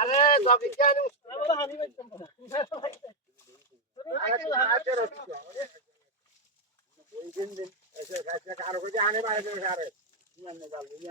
আরে দবি জানি কারো কইতে আনে বাইরে সারে নিয়ে গাল নিয়ে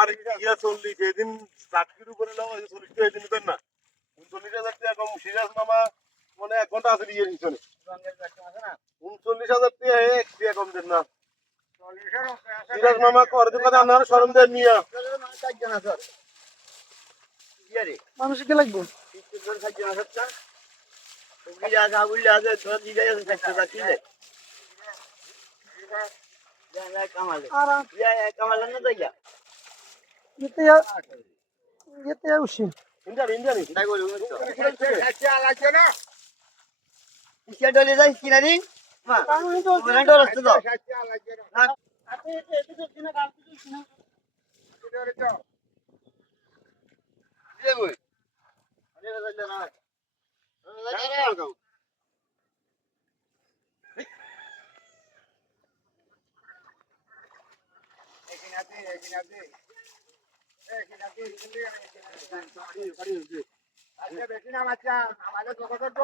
আর এদিন চাকরির উপরে চল্লিশ এদিন দেন না 39,000 টাকা কম সিরাজ মামা মানে 1 ঘন্টা আছে ইয়ে পিছনে 39,000 টাকা এক টাকা কম দেন না সিরাজ মামা করে দোকানে আপনার শরম দেন নিয়া মানুষ কি লাগবে এতে উঠছি ইন্ডিয়ানি ডলে যাই কিনা দিন বেশি না বাচ্চা আমাদের ছোট ছোট